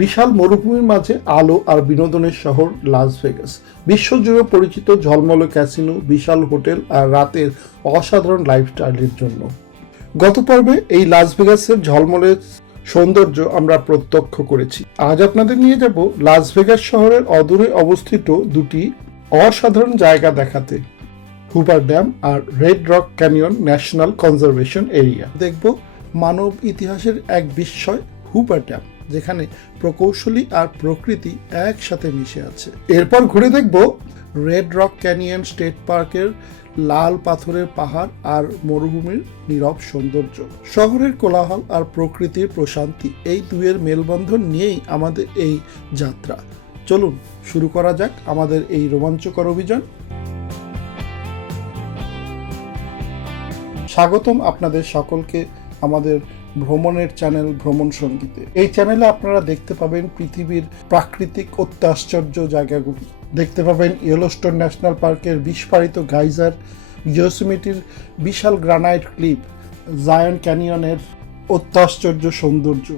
বিশাল মরুভূমির মাঝে আলো আর বিনোদনের শহর লাস ভেগাস, বিশ্বজুড়ে পরিচিত ঝলমলে ক্যাসিনো, বিশাল হোটেল আর রাতের অসাধারণ লাইফস্টাইলের জন্য। গত পর্বে এই লাস ভেগাসের ঝলমলে সৌন্দর্য আমরা প্রত্যক্ষ করেছি। আজ আপনাদের নিয়ে যাব লাস ভেগাস শহরের অদূরে অবস্থিত দুটি অসাধারণ জায়গা দেখাতে, হুবার ড্যাম আর Red Rock Canyon National Conservation Area. দেখব মানব ইতিহাসের এক বিস্ময় হুবার ড্যাম, যেখানে প্রকৌশলী আর প্রকৃতি একসাথে মিশে আছে। এরপর ঘুরে দেখব রেড রক ক্যানিয়ন স্টেট পার্কের লাল পাথরের পাহাড় আর মরুভূমির নীরব সৌন্দর্য। শহরের কোলাহল আর প্রকৃতির প্রশান্তি, এই দুয়ের মেলবন্ধন নিয়েই আমাদের এই যাত্রা। চলুন শুরু করা যাক আমাদের এই রোমাঞ্চকর অভিযান। স্বাগতম আপনাদের সকলকে আমাদের ভ্রমণের চ্যানেল ভ্রমণ সঙ্গীতে। এই চ্যানেলে আপনারা দেখতে পাবেন পৃথিবীর প্রাকৃতিক অত্যাশ্চর্য জায়গাগুলি, দেখতে পাবেন ইয়েলোস্টোন ন্যাশনাল পার্কের বিস্ফারিত গাইজার, ইয়োসেমিটির বিশাল গ্রানাইট ক্লিপ, জায়ান্ট ক্যানিয়নের অত্যাশ্চর্য সৌন্দর্য।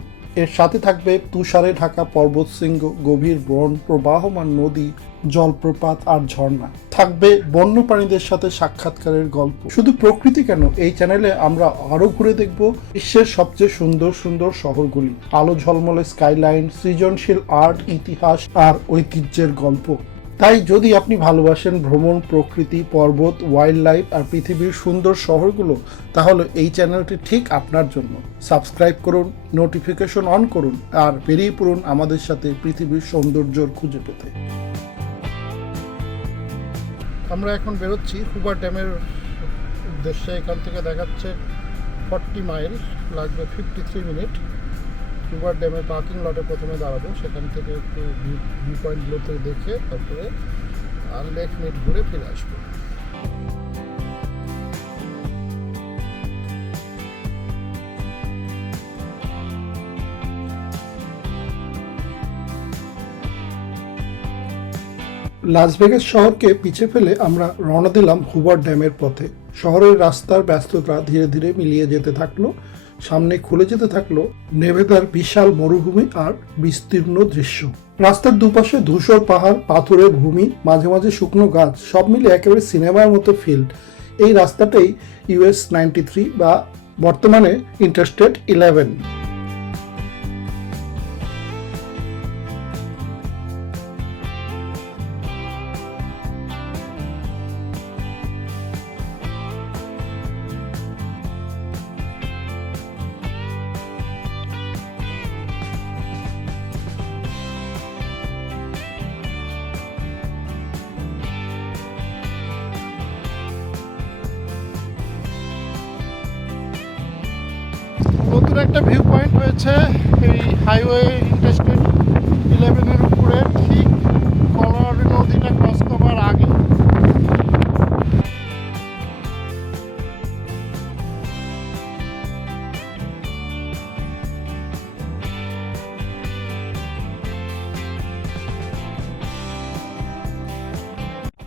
এর সাথে থাকবে তুষারে ঢাকা পর্বতশৃঙ্গ, গভীর বন, প্রবাহমান নদী, জলপ্রপাত আর ঝর্ণা। থাকবে বন্যপ্রাণীদের সাথে সাক্ষাৎকারের গল্প। শুধু প্রকৃতি কেন, এই চ্যানেলে আমরা আরো ঘুরে দেখব বিশ্বের সবচেয়ে সুন্দর সুন্দর শহরগুলি, আলো ঝলমলে স্কাইলাইন, সৃজনশীল আর্ট, ইতিহাস আর ঐতিহ্যের গল্প। তাই যদি আপনি ভালোবাসেন ভ্রমণ, প্রকৃতি, পর্বত, ওয়াইল্ড লাইফ আর পৃথিবীর সুন্দর শহরগুলো, তাহলে এই চ্যানেলটি ঠিক আপনার জন্য। সাবস্ক্রাইব করুন, নোটিফিকেশন অন করুন আর বেরিয়ে পড়ুন আমাদের সাথে পৃথিবীর সৌন্দর্য খুঁজে পেতে। আমরা এখন বেরোচ্ছি হুবার ড্যামের উদ্দেশ্যে। এখান থেকে দেখাচ্ছে 40 মাইল, লাগবে 53 মিনিট। হুবার ড্যামের পার্কিং লটে প্রথমে দাঁড়াবো, সেখান থেকে একটু ভিউ পয়েন্টগুলোতে দেখে তারপরে আর লেক মিট ঘুরে ফিরে আসবো। লাস ভেগাস শহরকে পিছে ফেলে আমরা রওনা দিলাম হুবার ড্যামের পথে। শহরের রাস্তার ব্যস্ততা ধীরে ধীরে মিলিয়ে যেতে থাকলো, সামনে খুলে যেতে থাকলো নেভেদার বিশাল মরুভূমি আর বিস্তীর্ণ দৃশ্য। রাস্তার দুপাশে ধূসর পাহাড়, পাথুরে ভূমি, মাঝে মাঝে শুকনো গাছ, সব মিলে একেবারে সিনেমার মতো ফিল। এই রাস্তাটাই US 93 বা বর্তমানে ইন্টারস্টেট 11। নতুন একটা ভিউ পয়েন্ট হয়েছে এই হাইওয়ে ইন্টারস্টেট 11-এর উপরে, ঠিক কলোরাডো নদীটা ক্রস করবার আগে।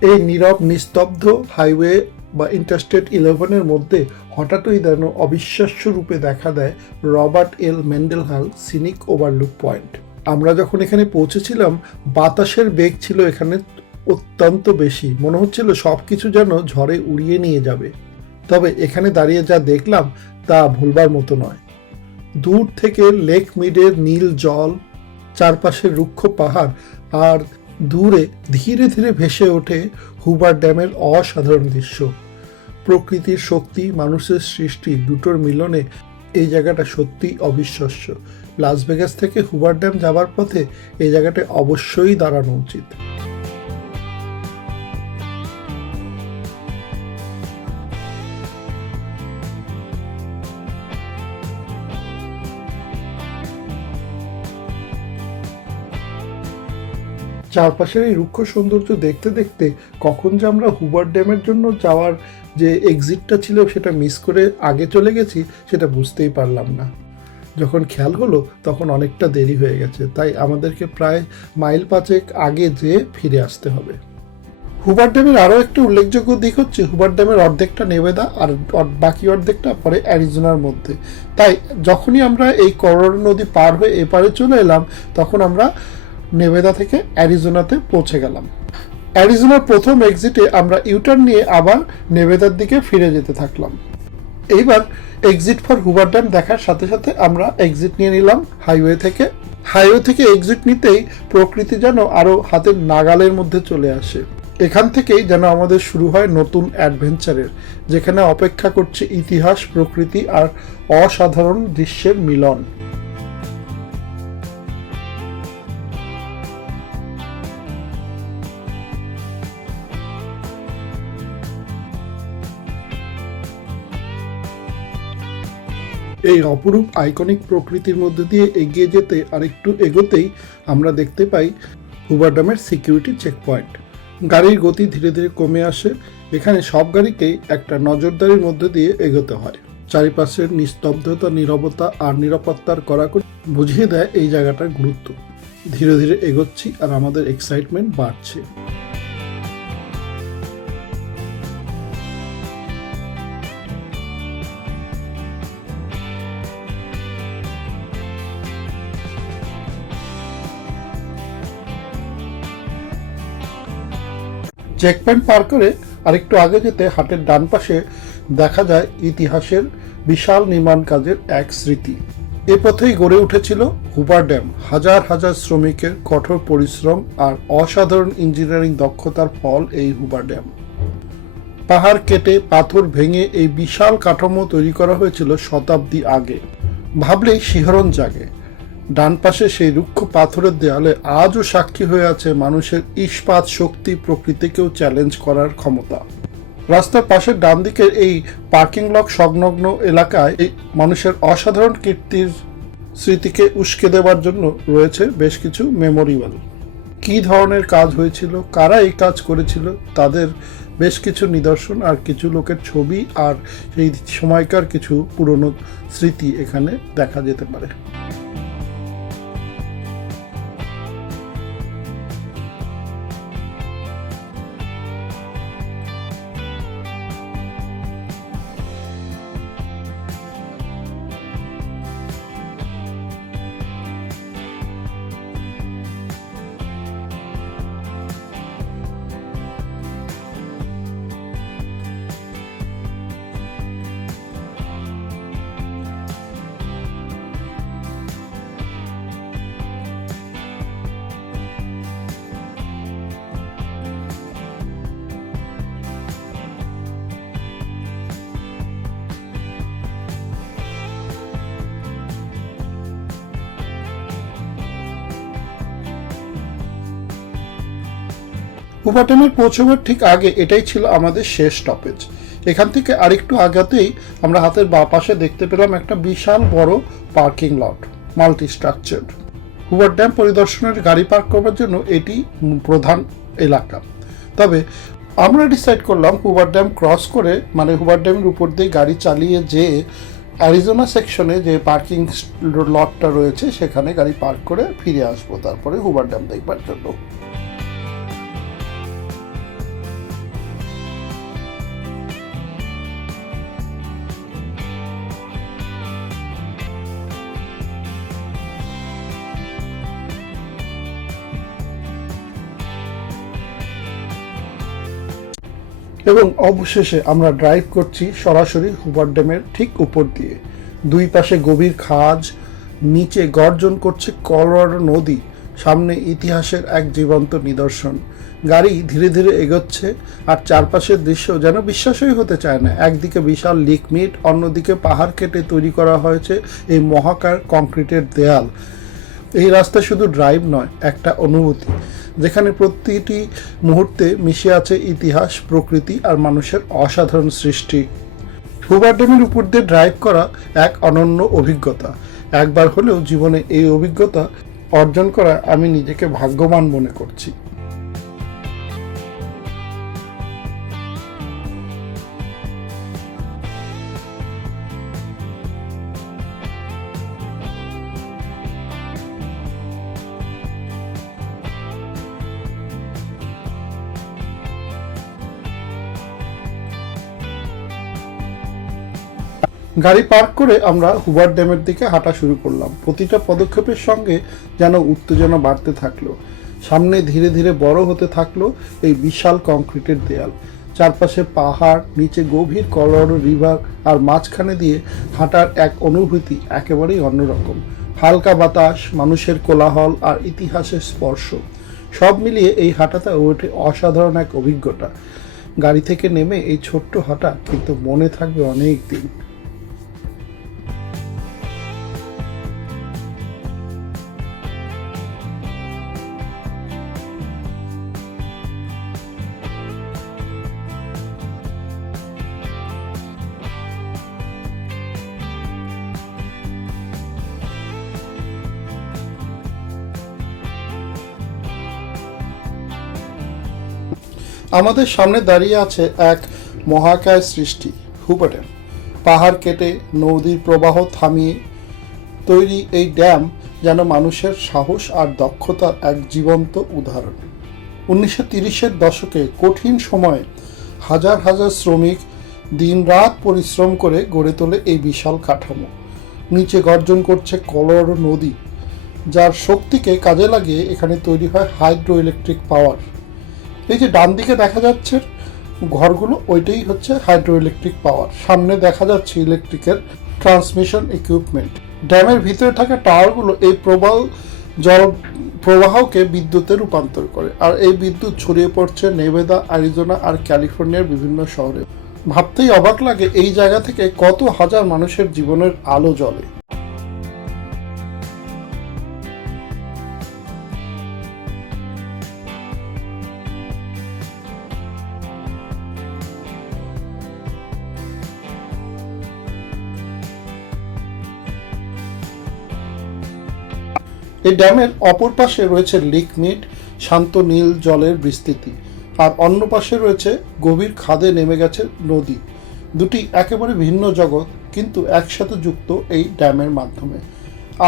এই নীরব নিস্তব্ধ হাইওয়ে বা ইন্টারস্টেট 11-এর মধ্যে হঠাৎই যেন অবিশ্বাস্য রূপে দেখা দেয় রবার্ট এল মেন্ডেলহাল সিনিক ওভারলুক পয়েন্ট। আমরা যখন এখানে পৌঁছেছিলাম, বাতাসের বেগ ছিল এখানে অত্যন্ত বেশি, মনে হচ্ছিল সবকিছু যেন ঝড়ে উড়িয়ে নিয়ে যাবে। তবে এখানে দাঁড়িয়ে যা দেখলাম তা ভুলবার মতো নয়। দূর থেকে লেক মিডের নীল জল, চারপাশের রুক্ষ পাহাড় আর দূরে ধীরে ধীরে ভেসে ওঠে হুবার ড্যামের অসাধারণ দৃশ্য। প্রকৃতির শক্তি, মানুষের সৃষ্টি, দুটোর মিলনে এই জায়গাটা সত্যি অবিশ্বাস্য। লাস ভেগাস থেকে হুবার ড্যাম যাবার পথে এই জায়গাটা অবশ্যই দাঁড়ানো উচিত। চারপাশের এই রুক্ষ সৌন্দর্য দেখতে দেখতে কখন যে আমরা হুবার ড্যামের জন্য যাওয়ার যে এক্সিটটা ছিল সেটা মিস করে আগে চলে গেছি সেটা বুঝতেই পারলাম না। যখন খেয়াল হলো তখন অনেকটা দেরি হয়ে গেছে, তাই আমাদেরকে প্রায় মাইল 5 আগে যেয়ে ফিরে আসতে হবে। হুবার ড্যামের আরও একটা উল্লেখযোগ্য দিক হচ্ছে হুবার ড্যামের অর্ধেকটা নেবেদা আর বাকি অর্ধেকটা পরে অ্যারিজোনার মধ্যে। তাই যখনই আমরা এই করোনাডো নদী পার হয়ে এপারে চলে এলাম তখন আমরা নেবেদা থেকে অ্যারিজোনাতে পৌঁছে গেলাম। অ্যারিজোনার প্রথম এক্সিটে আমরা ইউটার্ন নিয়ে আবার নেবেদার দিকে ফিরে যেতে থাকলাম। এইবার এক্সিট ফর হুবার ড্যাম দেখার সাথে সাথে আমরা এক্সিট নিয়ে নিলাম হাইওয়ে থেকে এক্সিট নিতেই প্রকৃতি যেন আরও হাতের নাগালের মধ্যে চলে আসে। এখান থেকেই যেন আমাদের শুরু হয় নতুন অ্যাডভেঞ্চারের, যেখানে অপেক্ষা করছে ইতিহাস, প্রকৃতি আর অসাধারণ দৃশ্যের মিলন। এই অপরূপ আইকনিক প্রকৃতির মধ্যে দিয়ে এগিয়ে যেতে আর একটু এগোতেই আমরা দেখতে পাই হুবার ড্যামের সিকিউরিটি চেকপয়েন্ট। গাড়ির গতি ধীরে ধীরে কমে আসে। এখানে সব গাড়িকেই একটা নজরদারির মধ্যে দিয়ে এগোতে হয়। চারিপাশের নিস্তব্ধতা, নীরবতা আর নিরাপত্তার কড়াকড়ি বুঝিয়ে দেয় এই জায়গাটার গুরুত্ব। ধীরে ধীরে এগোচ্ছি আর আমাদের এক্সাইটমেন্ট বাড়ছে। চেকপয়েন্ট পার করে আরেকটু আগে যেতে হাটের ডান পাশে দেখা যায় ইতিহাসের বিশাল নির্মাণ কাজের এক স্মৃতি। এ পথেই গড়ে উঠেছিল হুবার ড্যাম। হাজার হাজার শ্রমিকের কঠোর পরিশ্রম আর অসাধারণ ইঞ্জিনিয়ারিং দক্ষতার ফল এই হুবার ড্যাম। পাহাড় কেটে পাথর ভেঙে এই বিশাল কাঠামো তৈরি করা হয়েছিল শতাব্দী আগে। ভাবলেই শিহরণ জাগে। ডান পাশে সেই রুক্ষ পাথরের দেয়ালে আজও সাক্ষী হয়ে আছে মানুষের ইস্পাত শক্তি, প্রকৃতিকেও চ্যালেঞ্জ করার ক্ষমতা। রাস্তার পাশের ডান দিকের এই পার্কিং লট সংলগ্ন এলাকায় এই মানুষের অসাধারণ কীর্তির স্মৃতিকে উস্কে দেওয়ার জন্য রয়েছে বেশ কিছু মেমোরিয়াল। কী ধরনের কাজ হয়েছিল, কারা এই কাজ করেছিল, তাদের বেশ কিছু নিদর্শন আর কিছু লোকের ছবি আর সেই সময়কার কিছু পুরনো স্মৃতি এখানে দেখা যেতে পারে। হুবার ড্যামে পৌঁছবার ঠিক আগে এটাই ছিল আমাদের শেষ স্টপেজ। এখান থেকে আরেকটু আগাতেই আমরা হাতের বাঁ পাশে দেখতে পেলাম একটা বিশাল বড় parking lot, multi structure. Hoover Dam পরিদর্শনের গাড়ি পার্ক করবার জন্য এটি প্রধান এলাকা। তবে আমরা ডিসাইড করলাম হুবার ড্যাম ক্রস করে, মানে হুবার ড্যামের উপর দিয়ে গাড়ি চালিয়ে যে অ্যারিজোনা সেকশনে যে পার্কিং লটটা রয়েছে সেখানে গাড়ি পার্ক করে ফিরে আসবো, তারপরে হুবার ড্যাম দেখবার জন্য। এবং অবশেষে আমরা ড্রাইভ করছি সরাসরি হুবার ড্যামের ঠিক উপর দিয়ে। দুই পাশে গভীর খাজ, নিচে গর্জন করছে কলোরাডো নদী, সামনে ইতিহাসের এক জীবন্ত নিদর্শন। গাড়ি ধীরে ধীরে এগোচ্ছে আর চারপাশের দৃশ্য যেন বিশ্বাসই হতে চায় না। একদিকে বিশাল লিক মিট, অন্যদিকে পাহাড় কেটে তৈরি করা হয়েছে এই মহাকার কংক্রিটের দেয়াল। এই রাস্তা শুধু ড্রাইভ নয়, একটা অনুভূতি, যেখানে প্রতিটি মুহূর্তে মিশে আছে ইতিহাস, প্রকৃতি আর মানুষের অসাধারণ সৃষ্টি। হুবার ড্যামের উপর দিয়ে ড্রাইভ করা এক অনন্য অভিজ্ঞতা। একবার হলেও জীবনে এই অভিজ্ঞতা অর্জন করা আমি নিজেকে ভাগ্যবান মনে করছি। গাড়ি পার্ক করে আমরা হুবার ড্যামের দিকে হাঁটা শুরু করলাম। প্রতিটা পদক্ষেপের সঙ্গে যেন উত্তেজনা বাড়তে থাকলো। সামনে ধীরে ধীরে বড় হতে থাকলো এই বিশাল কংক্রিটের দেয়াল, চারপাশে পাহাড়, নিচে গভীর কলোরাডো রিভার, আর মাঝখানে দিয়ে হাঁটার এক অনুভূতি একেবারেই অন্যরকম। হালকা বাতাস, মানুষের কোলাহল আর ইতিহাসের স্পর্শ, সব মিলিয়ে এই হাঁটাটা ওঠে অসাধারণ এক অভিজ্ঞতা। গাড়ি থেকে নেমে এই ছোট্ট হাঁটা কিন্তু মনে থাকবে অনেক দিন। আমাদের সামনে দাঁড়িয়ে আছে এক মহাকায় সৃষ্টি, হুবার ড্যাম। পাহাড় কেটে নদীর প্রবাহ থামিয়ে তৈরি এই ড্যাম যেন মানুষের সাহস আর দক্ষতার এক জীবন্ত উদাহরণ। 1930-এর দশকে কঠিন সময়ে হাজার হাজার শ্রমিক দিনরাত পরিশ্রম করে গড়ে তোলে এই বিশাল কাঠামো। নিচে গর্জন করছে কলোরাডো নদী, যার শক্তিকে কাজে লাগিয়ে এখানে তৈরি হয় হাইড্রো ইলেকট্রিক পাওয়ার। এই যে ডান দিকে দেখা যাচ্ছে ঘরগুলো, ওইটাই হচ্ছে হাইড্রো ইলেকট্রিক পাওয়ার। সামনে দেখা যাচ্ছে ইলেকট্রিকের ট্রান্সমিশন ইকুইপমেন্ট। ড্যামের ভিতরে থাকা টাওয়ারগুলো এই প্রবল জল প্রবাহকে বিদ্যুতে রূপান্তর করে, আর এই বিদ্যুৎ ছড়িয়ে পড়ছে নেভাদা, অ্যারিজোনা আর ক্যালিফোর্নিয়ার বিভিন্ন শহরে। ভাবতেই অবাক লাগে এই জায়গা থেকে কত হাজার মানুষের জীবনের আলো জ্বলে। এই ড্যামের অপর পাশে রয়েছে লেক মিড, শান্ত নীল জলের বিস্তৃতি, আর অন্য পাশে রয়েছে গভীর খাদে নেমে গেছে নদী। দুটি একেবারে ভিন্ন জগৎ, কিন্তু একসাথে যুক্ত এই ড্যামের মাধ্যমে।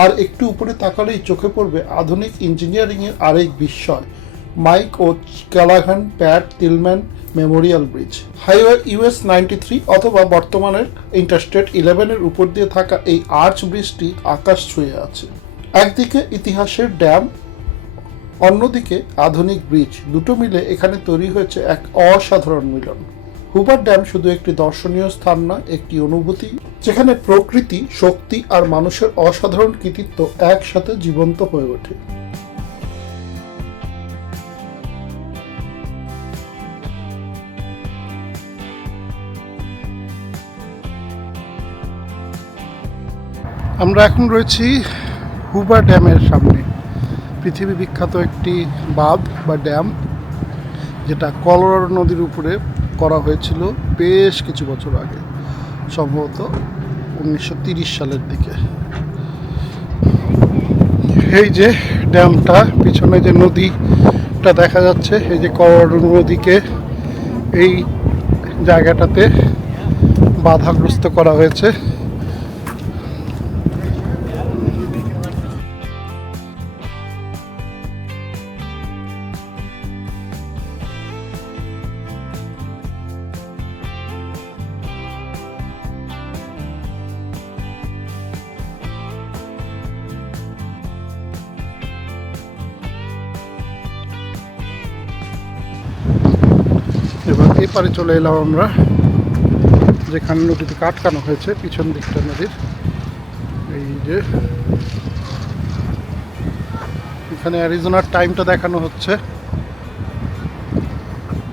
আর একটু উপরে তাকালেই চোখে পড়বে আধুনিক ইঞ্জিনিয়ারিংয়ের আরেক বিস্ময়, মাইক ও ক্যালাঘান প্যাট তিলম্যান মেমোরিয়াল ব্রিজ। হাইওয়ে US 93 অথবা বর্তমানের ইন্টারস্টেট 11-এর উপর দিয়ে থাকা এই আর্চ ব্রিজটি আকাশ ছুঁয়ে আছে। একদিকে ইতিহাসের ড্যাম, অন্যদিকে আধুনিক ব্রিজ, দুটো মিলে এখানে তৈরি হয়েছে এক অসাধারণ মিলন। হুবার ড্যাম শুধু একটি দর্শনীয় স্থান নয়, একটি অনুভূতি, যেখানে প্রকৃতি, শক্তি আর মানুষের অসাধারণ কৃতিত্ব একসাথে জীবন্ত হয়ে ওঠে। আমরা এখন রয়েছি হুবার ড্যামের সামনে। পৃথিবী বিখ্যাত একটি বাঁধ বা ড্যাম, যেটা কলোরাডো নদীর উপরে করা হয়েছিল বেশ কিছু বছর আগে, সম্ভবত 1930 সালের দিকে। এই যে ড্যামটা, পিছনে যে নদীটা দেখা যাচ্ছে, এই যে কলোরাডো নদীকে এই জায়গাটাতে বাধাগ্রস্ত করা হয়েছে। এবার এই পারে চলে এলাম আমরা, যেখানে নদীতে আটকানো হয়েছে পিছন দিকটা নদীর। এই যে এখানে অ্যারিজোনার টাইমটা দেখানো হচ্ছে,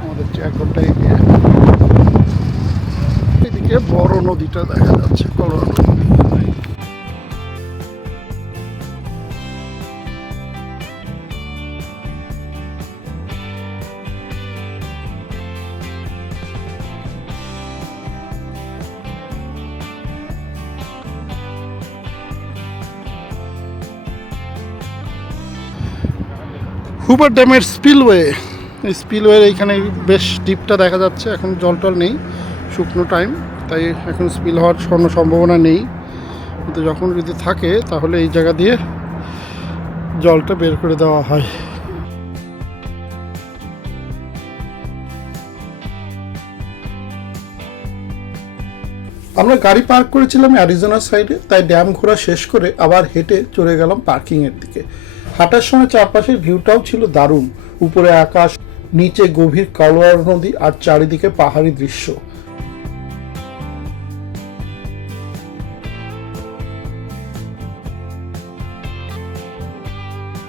আমাদের 1 ঘন্টা এগিয়ে। এদিকে বড় নদীটা দেখা যাচ্ছে, কলোরাডো। হুবার ড্যামের স্পিলওয়ে, এই স্পিলওয়ের এইখানে বেশ ডিপটা দেখা যাচ্ছে। এখন জল টল নেই, শুকনো টাইম, তাই এখন স্পিল হওয়ার কোনো সম্ভাবনা নেই। কিন্তু যখন যদি থাকে তাহলে এই জায়গা দিয়ে জলটা বের করে দেওয়া হয়। আমরা গাড়ি পার্ক করেছিলাম অ্যারিজোনা সাইডে, তাই ড্যাম ঘোরা শেষ করে আবার হেঁটে চলে গেলাম পার্কিংয়ের দিকে। হাঁটার সময় চারপাশের ভিউটাও ছিল দারুণ, উপরে আকাশ, নিচে গভীর কালোয়ার নদী আর চারিদিকে পাহাড়ি দৃশ্য।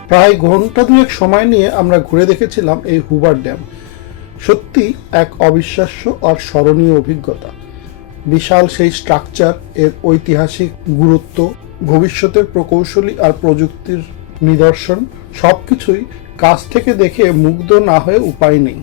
প্রায় ঘন্টা দুয়েক সময় নিয়ে আমরা ঘুরে দেখেছিলাম এই হুভার ড্যাম। সত্যি এক অবিশ্বাস্য আর স্মরণীয় অভিজ্ঞতা। বিশাল সেই স্ট্রাকচার, এর ঐতিহাসিক গুরুত্ব, ভবিষ্যতের প্রকৌশলী আর প্রযুক্তির নিদর্শন, সবকিছুই কাছ থেকে দেখে মুগ্ধ না হয়ে উপায় নেই।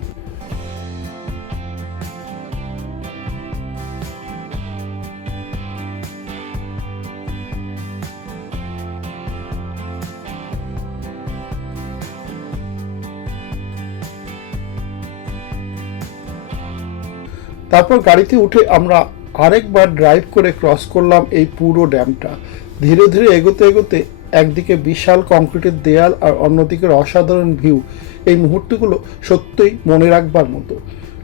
তারপর গাড়িতে উঠে আমরা আরেকবার ড্রাইভ করে ক্রস করলাম এই পুরো ড্যামটা। ধীরে ধীরে এগোতে এগোতে একদিকে বিশাল কংক্রিটের দেয়াল আর অন্যদিকের অসাধারণ ভিউ, এই মুহূর্তগুলো সত্যিই মনে রাখবার মতো।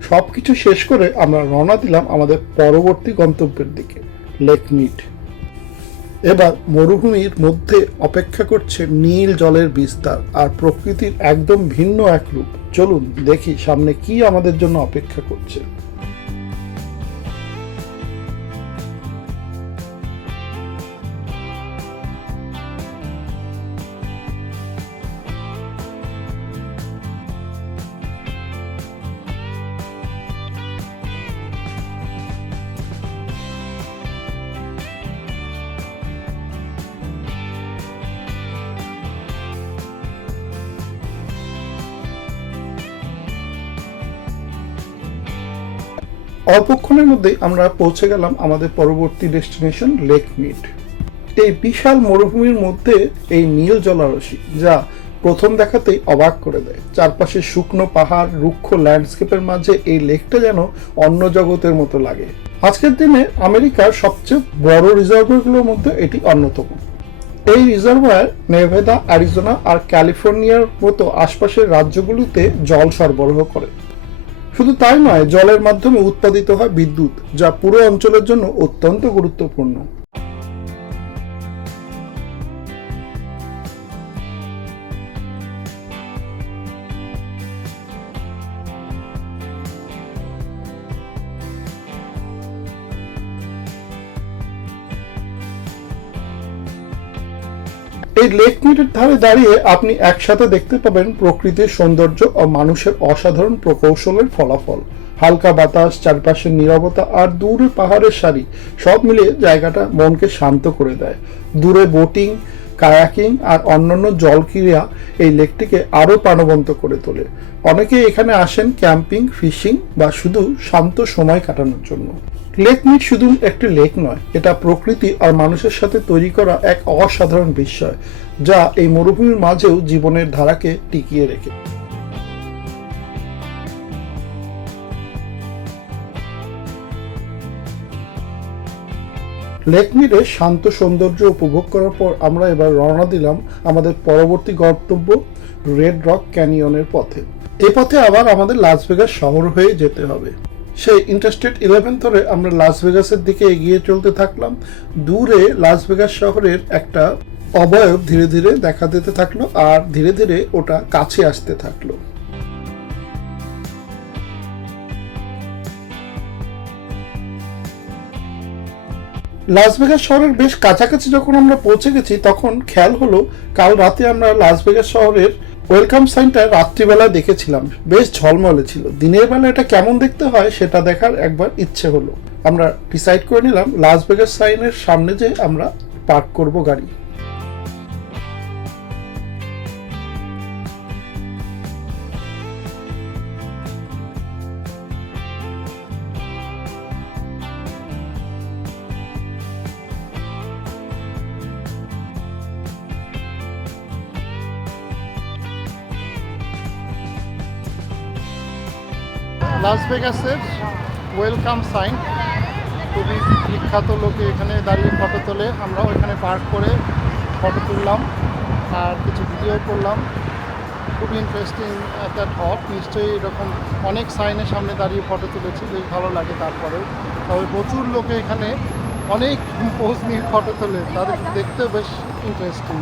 সব কিছু শেষ করে আমরা রওনা দিলাম আমাদের পরবর্তী গন্তব্যের দিকে, লেক মিড। এবার মরুভূমির মধ্যে অপেক্ষা করছে নীল জলের বিস্তার আর প্রকৃতির একদম ভিন্ন এক রূপ। চলুন দেখি সামনে কি আমাদের জন্য অপেক্ষা করছে। অল্পক্ষণের মধ্যেই আমরা পৌঁছে গেলাম আমাদের পরবর্তী ডেস্টিনেশন লেক মিড। এই বিশাল মরুভূমির মধ্যে এই নীল জলারসি, যা প্রথম দেখাতেই অবাক করে দেয়। চারপাশে শুকনো পাহাড়, রুক্ষ ল্যান্ডস্কেপের মাঝে এই লেকটা যেন অন্য জগতের মতো লাগে। আজকের দিনে আমেরিকার সবচেয়ে বড় রিজার্ভয়ারগুলোর মধ্যে এটি অন্যতম। এই রিজার্ভয়ার নেভাদা, অ্যারিজোনা আর ক্যালিফোর্নিয়ার মতো আশপাশের রাজ্যগুলিতে জল সরবরাহ করে। শুধু তাই নয়, জলের মাধ্যমে উৎপাদিত হয় বিদ্যুৎ, যা পুরো অঞ্চলের জন্য অত্যন্ত গুরুত্বপূর্ণ। এই লেক মিডের ধারে দাঁড়িয়ে আপনি একসাথে দেখতে পাবেন প্রকৃতির সৌন্দর্য ও মানুষের অসাধারণ প্রকৌশলের ফলাফল। হালকা বাতাস, চারপাশের নীরবতা আর দূরে পাহাড়ের সারি, সব মিলিয়ে জায়গাটা মনকে শান্ত করে দেয়। দূরে বোটিং, কায়াকিং আর অন্যান্য জলক্রীড়া এই লেকটিকে আরো প্রাণবন্ত করে তোলে। অনেকে এখানে আসেন ক্যাম্পিং, ফিশিং বা শুধু শান্ত সময় কাটানোর জন্য। লেক মিড শুধু একটি লেক নয়, এটা প্রকৃতি আর মানুষের সাথে তৈরি করা এক অসাধারণ বিস্ময়, যা এই মরুভূমির মাঝেও জীবনের ধারাকে টিকিয়ে রেখে। লেক মিডের শান্ত সৌন্দর্য উপভোগ করার পর আমরা এবার রওনা দিলাম আমাদের পরবর্তী গন্তব্য রেড রক ক্যানিয়নের পথে। এই পথে আবার আমাদের লাস ভেগাস শহর হয়ে যেতে হবে। সেই ইন্টারস্টেট 11 ধরে আমরা লাস ভেগাসের দিকে এগিয়ে চলতে থাকলাম। দূরে লাস ভেগাস শহরের একটা অবয়ব ধীরে ধীরে দেখা দিতে থাকলো আর ধীরে ধীরে ওটা কাছে আসতে থাকলো। লাস ভেগাস শহরের বেশ কাছাকাছি যখন আমরা পৌঁছে গেছি, তখন খেয়াল হলো কাল রাতে আমরা লাস ভেগাস শহরের ওয়েলকাম সাইনটা রাত্রিবেলা দেখেছিলাম, বেশ ঝলমলে ছিল। দিনের বেলা এটা কেমন দেখতে হয় সেটা দেখার একবার ইচ্ছে হলো। আমরা ডিসাইড করে নিলাম লাস ভেগাস সাইনের সামনে যে আমরা পার্ক করব গাড়ি। লাস ভেগাসের ওয়েলকাম সাইন, খুবই বিখ্যাত, লোকে এখানে দাঁড়িয়ে ফটো তোলে। আমরাও এখানে পার্ক করে ফটো তুললাম আর কিছু ভিডিও করলাম। খুব ইন্টারেস্টিং একটা থট। নিশ্চয়ই এরকম অনেক সাইনের সামনে দাঁড়িয়ে ফটো তুলেছি, বেশ ভালো লাগে। তারপরেও তবে প্রচুর লোকে এখানে অনেক পোজ নিয়ে ফটো তোলে, তাদের দেখতে বেশ ইন্টারেস্টিং।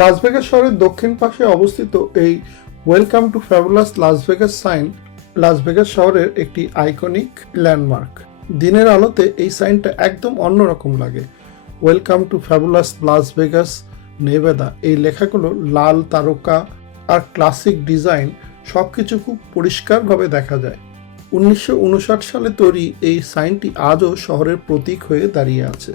লাস ভেগাস শহরের দক্ষিণ পাশে অবস্থিত এই welcome to fabulous Las Vegas sign Las Vegas শহরের একটি আইকনিক ল্যান্ডমার্ক। দিনের আলোতে এই সাইনটা একদম অন্যরকম লাগে। Welcome to fabulous Las Vegas Nevada, এই লেখাগুলো লাল তারকা আর ক্লাসিক ডিজাইন সবকিছু খুব পরিষ্কারভাবে দেখা যায়। 1959 সালে তৈরি এই সাইনটি আজও শহরের প্রতীক হয়ে দাঁড়িয়ে আছে।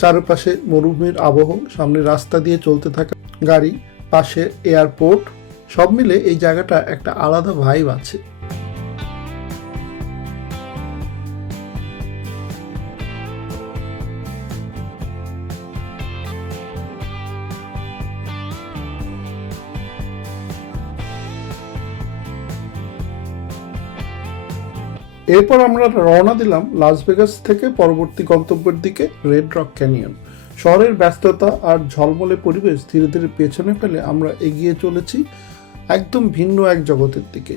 চারপাশে মরুভূমির আবহ, সামনে রাস্তা দিয়ে চলতে থাকা গাড়ি, পাশে এয়ারপোর্ট, সব মিলে এই জায়গাটা একটা আলাদা ভাইব আছে। এরপর আমরা রওনা দিলাম লাস ভেগাস থেকে পরবর্তী গন্তব্যের দিকে, রেড রক ক্যানিয়ন। শহরের ব্যস্ততা আর ঝলমলে পরিবেশ ধীরে ধীরে পেছনে ফেলে আমরা এগিয়ে চলেছি একদম ভিন্ন এক জগতের দিকে।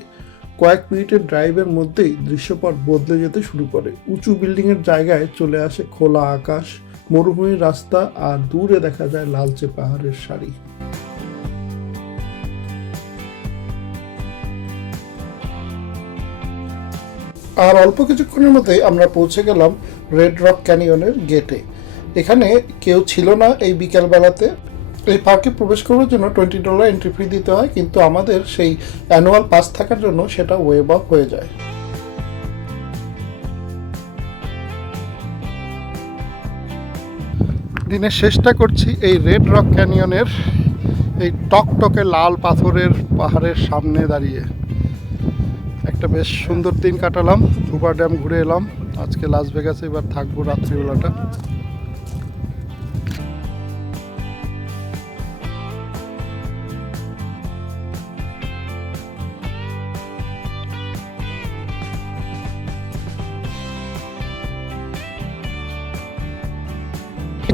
কয়েক মিনিটের ড্রাইভের মধ্যেই দৃশ্যপট বদলে যেতে শুরু করে। উঁচু বিল্ডিংয়ের জায়গায় চলে আসে খোলা আকাশ, মরুভূমির রাস্তা, আর দূরে দেখা যায় লালচে পাহাড়ের সারি। আর অল্প কিছুক্ষণের মধ্যেই আমরা পৌঁছে গেলাম রেড রক ক্যানিয়নের গেটে। এখানে কেউ ছিল না এই বিকেলবেলাতে। এই পার্কে প্রবেশ করার জন্য $20 এন্ট্রি ফি দিতে হয়, কিন্তু আমাদের সেই অ্যানুয়াল পাস থাকার জন্য সেটা ওয়েভ অফ হয়ে যায়। দিনের শেষটা করছি এই রেড রক ক্যানিয়নের এই টকটকে লাল পাথরের পাহাড়ের সামনে দাঁড়িয়ে। একটা বেশ সুন্দর দিন কাটালাম, হুবার ড্যাম ঘুরে এলাম। আজকে লাস ভেগাসে এবার থাকবো রাত্রিবেলাটা।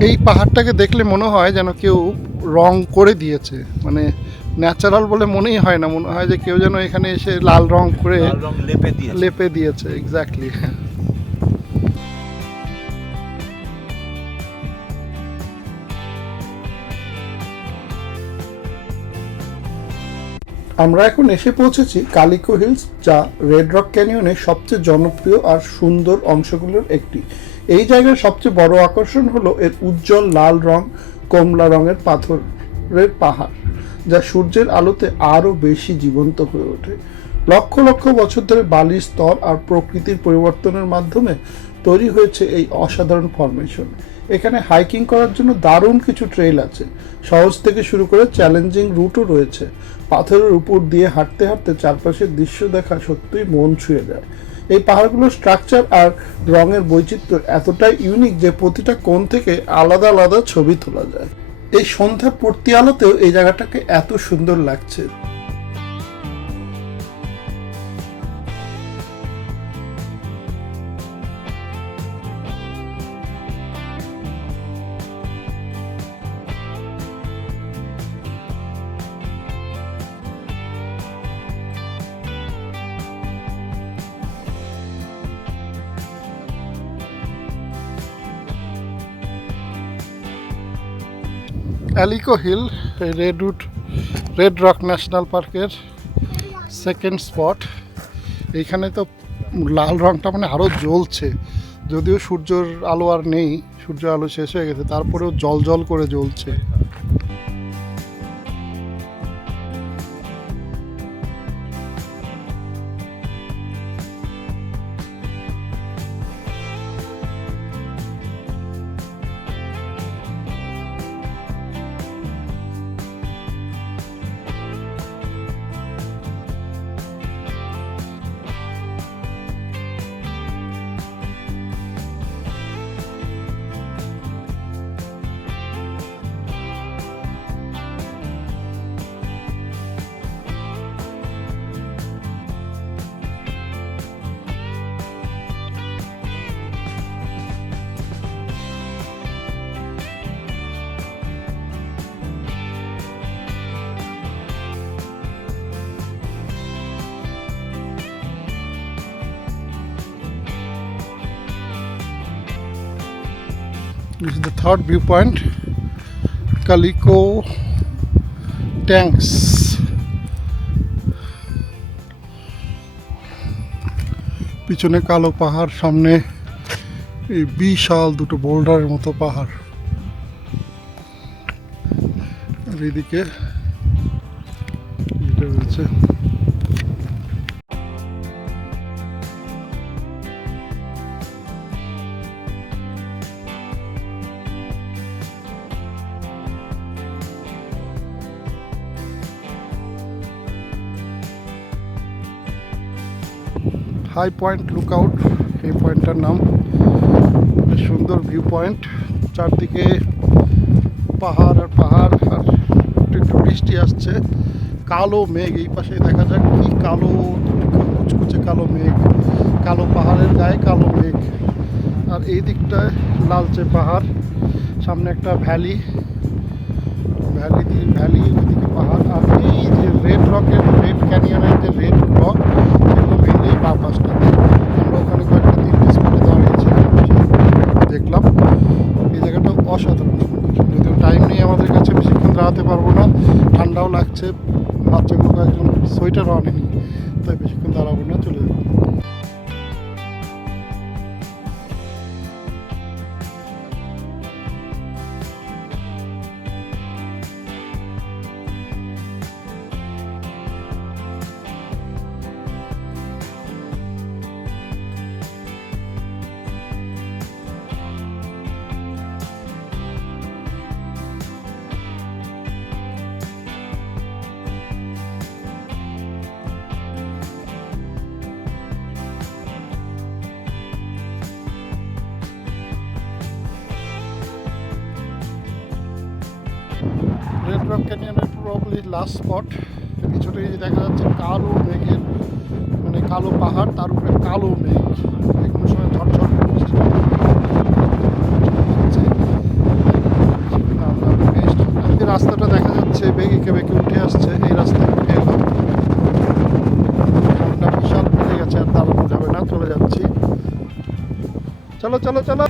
এই পাহাড়টাকে দেখলে মনে হয় যেন কেউ রং করে দিয়েছে, মানে ন্যাচারাল বলে মনেই হয় না, মনে হয় যে কেউ যেন এখানে এসে লাল রং করে লেপে দিয়েছে। এক্স্যাক্টলি। আমরা এখন এসে পৌঁছেছি কালিকো হিলস, যা রেড রক ক্যানিয়নের সবচেয়ে জনপ্রিয় আর সুন্দর অংশগুলোর একটি। এই জায়গার সবচেয়ে বড় আকর্ষণ হলো এর উজ্জ্বল লাল রং, কমলা রঙের পাথরের পাহাড়, যা সূর্যের আলোতে আরও বেশি জীবন্ত হয়ে ওঠে। লক্ষ লক্ষ বছর ধরে বালির স্তর আর প্রকৃতির পরিবর্তনের মাধ্যমে তৈরি হয়েছে এই অসাধারণ ফরমেশন। এখানে হাইকিং করার জন্য দারুণ কিছু ট্রেইল আছে, সহজ থেকে শুরু করে চ্যালেঞ্জিং রুটও রয়েছে। পাথরের উপর দিয়ে হাঁটতে হাঁটতে চারপাশের দৃশ্য দেখা সত্যিই মন ছুঁয়ে যায়। এই পাহাড়গুলোর স্ট্রাকচার আর রঙের বৈচিত্র্য এতটাই ইউনিক যে প্রতিটা কোণ থেকে আলাদা আলাদা ছবি তোলা যায়। এই সন্ধ্যা পড়তি আলোতেও এই জায়গাটাকে এত সুন্দর লাগছে। অ্যালিকো হিল রেড রক ন্যাশনাল পার্কের সেকেন্ড স্পট। এইখানে তো লাল রংটা মানে আরও জ্বলছে, যদিও সূর্যের আলো আর নেই, সূর্যের আলো শেষ হয়ে গেছে, তারপরেও জল জল করে জ্বলছে। This is the third viewpoint, Calico Tanks. পিছনে কালো পাহাড়, সামনে এই বিশাল দুটো বোল্ডারের মতো পাহাড়, আর এদিকে এটা রয়েছে। হাই পয়েন্ট লুকআউট এই পয়েন্টটার নাম। সুন্দর ভিউ পয়েন্ট, চারদিকে পাহাড় আর পাহাড়, আর একটু বৃষ্টি আসছে। কালো মেঘ এই পাশে দেখা যাক, কি কালো কুচকুচে কালো মেঘ, কালো পাহাড়ের গায়ে কালো মেঘ, আর এই দিকটায় লালচে পাহাড়, সামনে একটা ভ্যালি, ওইদিকে পাহাড়, আর এই যে রেড ক্যানিয়নের যে রেড রক, সেগুলো মেনলি এই বাঁ পাশটাতে। আমরা ওখানে কয়েকটা 3টে স্পটে দাঁড়িয়েছিলাম, দেখলাম। এই জায়গাটা অসাধারণ সুন্দর, যদিও টাইম নেই আমাদের কাছে, বেশিক্ষণ দাঁড়াতে পারবো না, ঠান্ডাও লাগছে, বাচ্চাগুলো কয়েকজন সোয়েটারও আনেনি, তাই বেশিক্ষণ দাঁড়াবো না, চলে যাবো। রেড রক ক্যানিয়নের প্রবাবলি লাস্ট স্পট। পিছনে দেখা যাচ্ছে কালো মেঘের, মানে কালো পাহাড়, তার উপরে কালো মেঘ, কোনো সময় ঝড়ঝড় বৃষ্টি হচ্ছে। আজকে রাস্তাটা দেখা যাচ্ছে বেঁকে বেঁকে উঠে আসছে, এই রাস্তায় উঠে এলাম, ঠান্ডা বিশাল বেড়ে গেছে, আর দাঁড়ানো যাবে না, চলে যাচ্ছি। চলো চলো চলো।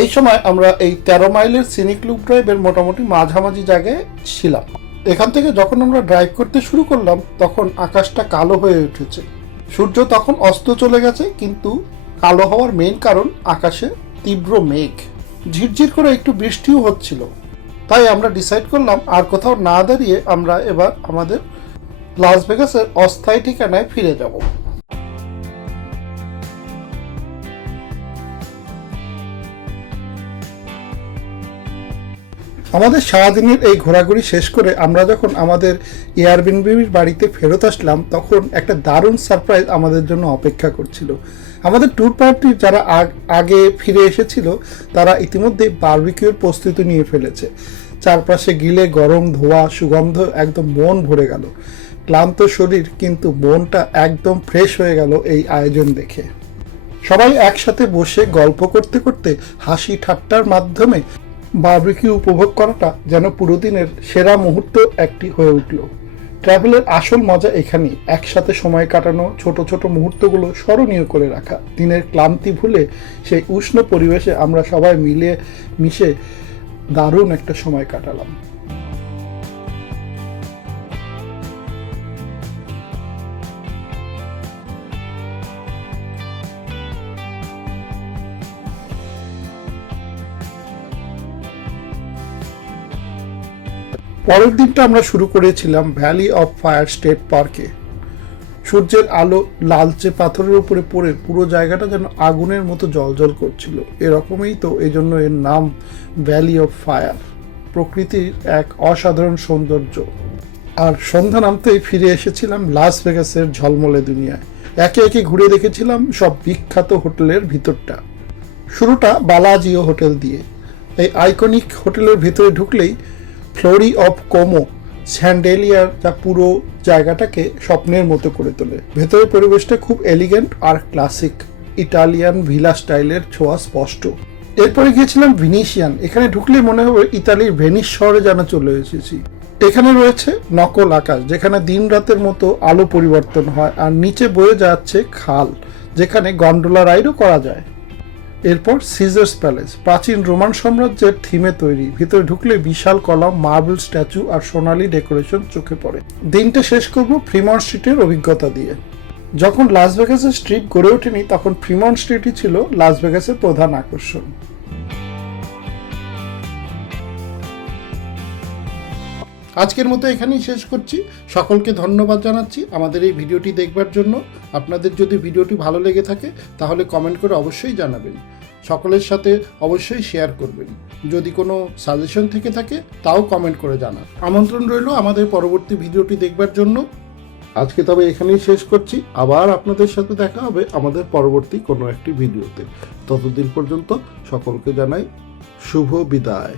এই সময় আমরা এই 13 মাইলের সিনিক লুপ ড্রাইভের মোটামুটি মাঝামাঝি জায়গায় ছিলাম। এখান থেকে যখন আমরা ড্রাইভ করতে শুরু করলাম, তখন আকাশটা কালো হয়ে উঠেছে। সূর্য তখন অস্ত চলে গেছে, কিন্তু কালো হওয়ার মেইন কারণ আকাশে তীব্র মেঘ, ঝিরঝির করে একটু বৃষ্টিও হচ্ছিল। তাই আমরা ডিসাইড করলাম আর কোথাও না দাঁড়িয়ে আমরা এবার আমাদের লাস ভেগাসের অস্থায়ী ঠিকানায় ফিরে যাব। আমাদের সারাদিনের এই ঘোরাঘুরি শেষ করে আমরা যখন আমাদের এয়ারবিএনবির বাড়িতে ফেরত আসলাম, তখন একটা দারুণ সারপ্রাইজ আমাদের জন্য অপেক্ষা করছিল। আমাদের ট্যুর পার্টির যারা আগে ফিরে এসেছিল, তারা ইতিমধ্যে বারবিকিউর প্রস্তুতি নিয়ে ফেলেছে। চারপাশে গিলে গরম ধোঁয়া, সুগন্ধ, একদম মন ভরে গেল। ক্লান্ত শরীর, কিন্তু মনটা একদম ফ্রেশ হয়ে গেল এই আয়োজন দেখে। সবাই একসাথে বসে গল্প করতে করতে হাসি ঠাট্টার মাধ্যমে বারবিকিউ উপভোগ করাটা যেন পুরো দিনের সেরা মুহূর্ত একটি হয়ে উঠল। ট্রাভেলের আসল মজা এখানেই, একসাথে সময় কাটানো, ছোট ছোট মুহূর্তগুলো স্মরণীয় করে রাখা। দিনের ক্লান্তি ভুলে সেই উষ্ণ পরিবেশে আমরা সবাই মিলে মিশে দারুণ একটা সময় কাটালাম। পরের দিনটা আমরা শুরু করেছিলাম ভ্যালি অফ ফায়ার স্টেট পার্কে। সূর্যের আলো লালচে পাথরের উপরে পড়ে পুরো জায়গাটা যেন আগুনের মতো জ্বলজ্বল করছিল। এরকমই তো এই জন্য এর নাম ভ্যালি অফ ফায়ার। প্রকৃতির এক অসাধারণ সৌন্দর্য। আর সন্ধ্যা নামতেই ফিরে এসেছিলাম লাস ভেগাসের ঝলমলে দুনিয়ায়। একে একে ঘুরে দেখেছিলাম সব বিখ্যাত হোটেলের ভিতরটা। শুরুটা বালাজিও হোটেল দিয়ে। এই আইকনিক হোটেলের ভিতরে ঢুকলেই ফ্লোরি অফ কোমো স্যান্ডেলিয়ার, যা পুরো জায়গাটাকে স্বপ্নের মতো করে তোলে। ভেতরের পরিবেশটা খুব এলিগেন্ট আর ক্লাসিক, ইটালিয়ান ভিলা স্টাইলের ছোঁয়া স্পষ্ট। এরপরে গিয়েছিলাম ভিনিসিয়ান। এখানে ঢুকলে মনে হবে ইতালির ভেনিস শহরে যেন চলে এসেছি। এখানে রয়েছে নকল আকাশ, যেখানে দিন রাতের মতো আলো পরিবর্তন হয়, আর নিচে বয়ে যাচ্ছে খাল, যেখানে গন্ডোলা রাইডও করা যায়। এরপর সিজার্স প্যালেস, প্রাচীন রোমান সাম্রাজ্যের থিমে তৈরি। ভিতরে ঢুকলে বিশাল কলাম, মার্বেল স্ট্যাচু আর সোনালী ডেকোরেশন চোখে পড়ে। দিনটা শেষ করব ফ্রিমন্ট স্ট্রিটের অভিজ্ঞতা দিয়ে। যখন লাস ভেগাসের স্ট্রিপ গড়ে ওঠেনি, তখন ফ্রিমন্ট স্ট্রিটই ছিল লাস ভেগাসের প্রধান আকর্ষণ। আজকের মতো এখানেই শেষ করছি। সকলকে ধন্যবাদ জানাচ্ছি আমাদের এই ভিডিওটি দেখবার জন্য। আপনাদের যদি ভিডিওটি ভালো লেগে থাকে তাহলে কমেন্ট করে অবশ্যই জানাবেন। সকলের সাথে অবশ্যই শেয়ার করবেন। যদি কোনো সাজেশন থেকে থাকে তাও কমেন্ট করে জানান। আমন্ত্রণ রইল আমাদের পরবর্তী ভিডিওটি দেখবার জন্য। আজকে তবে এখানেই শেষ করছি। আবার আপনাদের সাথে দেখা হবে আমাদের পরবর্তী কোনো একটি ভিডিওতে। ততদিন পর্যন্ত সকলকে জানাই শুভ বিদায়।